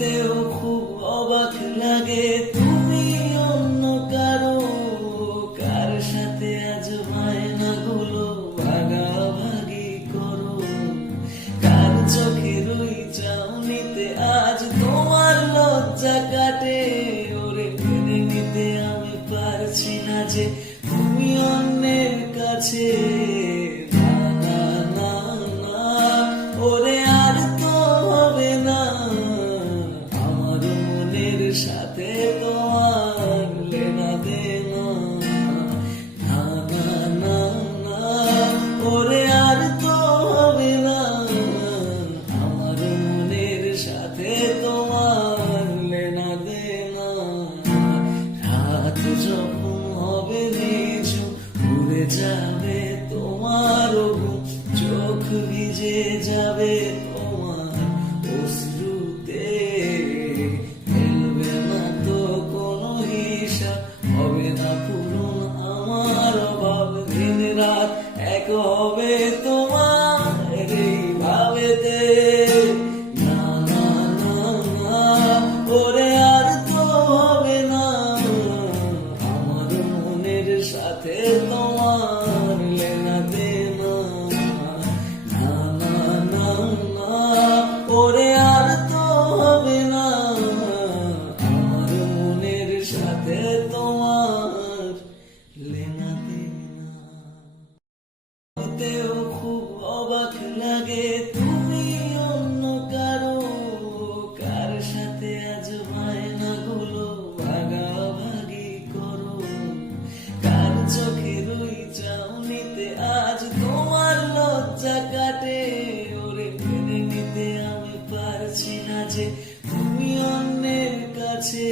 ভাবতেও খুব অবাক লাগে তুমি অন্য কারো, কার সাথে আজ বায়নাগুলো ভাগাভাগি করো, কার চোখের ওই চাউনিতে আজ তোমার লজ্জা কাটে। ওরে মেনে নিতে আমি পারছি না যে তুমি অন্যের কাছে। না না না না, ওরে আর তো হবে না, আমার মনের সাথে তোমার লেনা দেনা। না না না না, ওরে আর তো হবে না, আমার মনের সাথে তোমার লেনা দেনা। রাত যখন হবে নিঝু, উড়ে যাবে তোমার ঘুম, চোখ ভিজে যাবে তোমার অশ্রুতে। মিলবে না তো কোনো হিসাব, হবে না পূরণ আমার অভাব, দিন রাত এক হবে তোমার এই ভাবেতে। না না না না, ওরে আর তো হবে না, আমার মনের সাথে তোমার লেনা দেনা। না না না না, ওরে আর তো হবে না, আমার মনের সাথে তোমার লেনা দেনা। ভাবতেও খুব অবাক লাগে তুমি অন্য কারো, কার সাথে আজ বায়নাগুলো ভাগাভাগি করো, কার চোখের ওই চাউনিতে আজ তোমার লজ্জা কাটে। ওরে মেনে নিতে আমি পারছি না যে তুমি অন্যের কাছে।